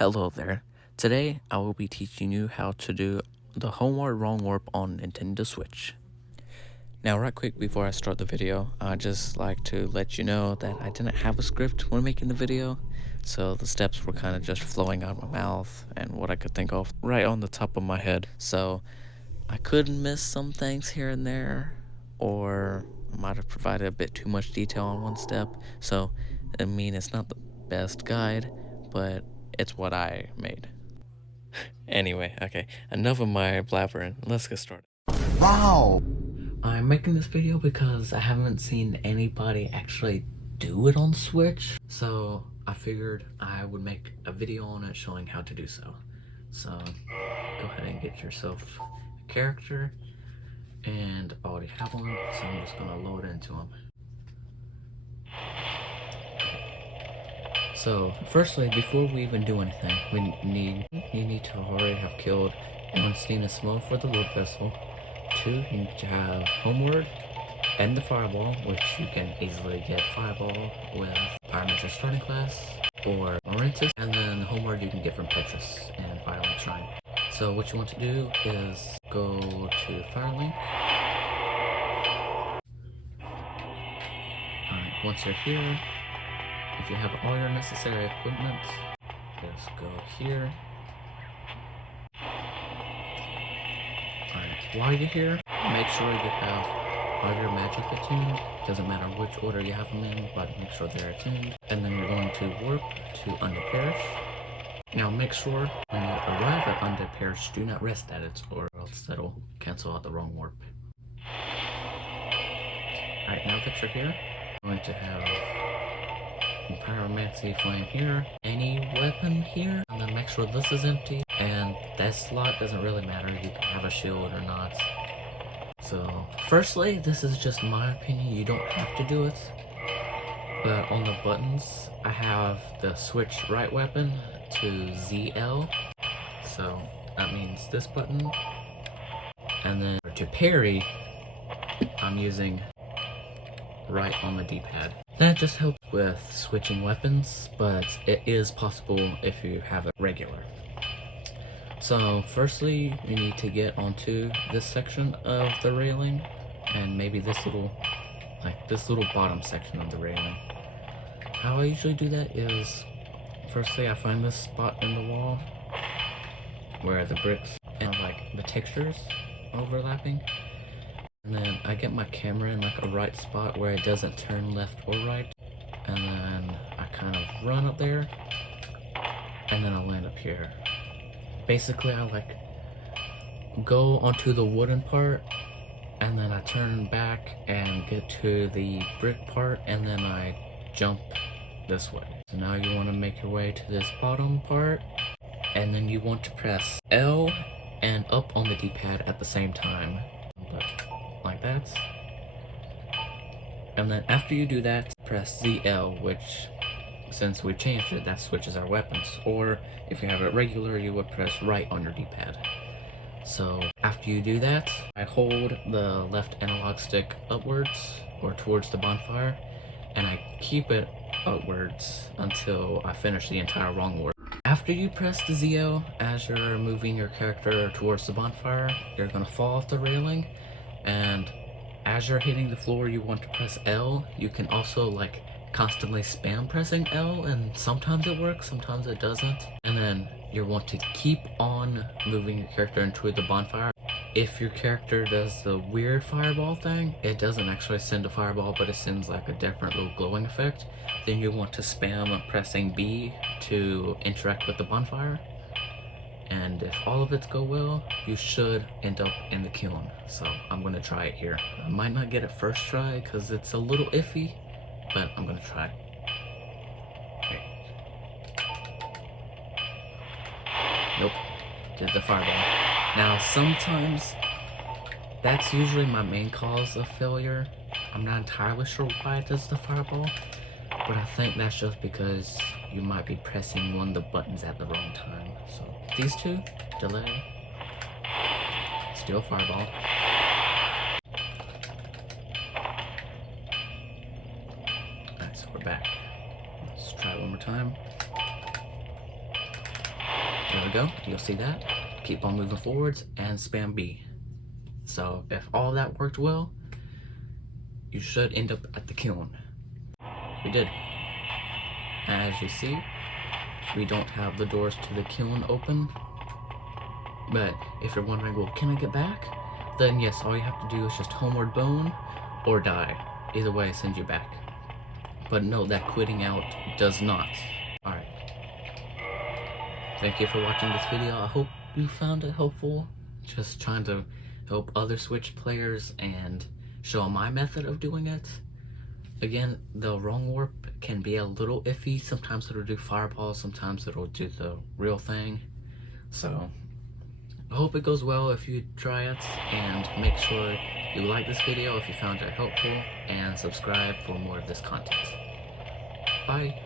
Hello there. Today I will be teaching you how to do the Homeward Wrong Warp on Nintendo Switch. Now right quick before I start the video, I'd just like to let you know that I didn't have a script when making the video, so the steps were kind of just flowing out of my mouth and what I could think of right on the top of my head. So I could miss some things here and there, or I might have provided a bit too much detail on one step, so I mean it's not the best guide, but it's what I made. Anyway, okay, enough of my blabbering, let's get started. Wow! I'm making this video because I haven't seen anybody actually do it on Switch, so I figured I would make a video on it showing how to do so. So go ahead and get yourself a character, and I already have one, so I'm just gonna load into him. So firstly, before we even do anything, you need to already have killed one Steam and Small for the Lordvessel. 2, you need to have Homeward and the Fireball, which you can easily get Fireball with Pyromancy starting class or Orantis, and then Homeward you can get from Petrus and Firelink Shrine. So what you want to do is go to Firelink. Alright, once you're here, if you have all your necessary equipment, just go here. Alright, while you're here, make sure you have all your magic attuned. Doesn't matter which order you have them in, but make sure they're attuned. And then you're going to warp to Undead Burg. Now make sure when you arrive at Undead Burg, do not rest at it, or else that'll cancel out the wrong warp. Alright, now that you're here, you're going to have Pyromancy Flame here, any weapon here, and then make sure this is empty, and that slot doesn't really matter, you can have a shield or not. So firstly, this is just my opinion, you don't have to do it, but on the buttons I have the switch right weapon to ZL, so that means this button, and then to parry I'm using right on the D-pad. That just helps with switching weapons, but it is possible if you have it regular. So firstly, you need to get onto this section of the railing, and maybe this little bottom section of the railing. How I usually do that is, firstly I find this spot in the wall where the bricks and like the textures overlapping. And then I get my camera in like a right spot where it doesn't turn left or right. And then I kind of run up there. And then I land up here. Basically I like go onto the wooden part. And then I turn back and get to the brick part. And then I jump this way. So now you want to make your way to this bottom part. And then you want to press L and up on the D-pad at the same time. Like that. And then after you do that, press ZL, which since we've changed it, that switches our weapons. Or if you have it regular, you would press right on your D-pad. So after you do that, I hold the left analog stick upwards or towards the bonfire, and I keep it upwards until I finish the entire wrong warp. After you press the ZL, as you're moving your character towards the bonfire, you're gonna fall off the railing. And as you're hitting the floor, you want to press L. You can also like constantly spam pressing L, and sometimes it works, sometimes it doesn't. And then you want to keep on moving your character into the bonfire. If your character does the weird fireball thing, it doesn't actually send a fireball, but it sends like a different little glowing effect. Then you want to spam pressing B to interact with the bonfire. And if all of it go well, you should end up in the kiln. So I'm gonna try it here. I might not get it first try because it's a little iffy, but I'm gonna try. Okay. Nope, did the fireball. Now sometimes that's usually my main cause of failure. I'm not entirely sure why it does the fireball, but I think that's just because you might be pressing one of the buttons at the wrong time. So these two, delay, still fireball. Alright, so we're back. Let's try it one more time. we go. You'll see that. Keep on moving forwards and spam B. So if all that worked well, you should end up at the kiln. We did. As you see, we don't have the doors to the kiln open. But if you're wondering, well, can I get back? Then yes, all you have to do is just homeward bone or die. Either way, send you back. But no, that quitting out does not. Alright. Thank you for watching this video. I hope you found it helpful. Just trying to help other Switch players and show my method of doing it. Again, the wrong warp can be a little iffy. Sometimes it'll do fireballs, sometimes it'll do the real thing. So I hope it goes well if you try it, and make sure you like this video if you found it helpful, and subscribe for more of this content. Bye.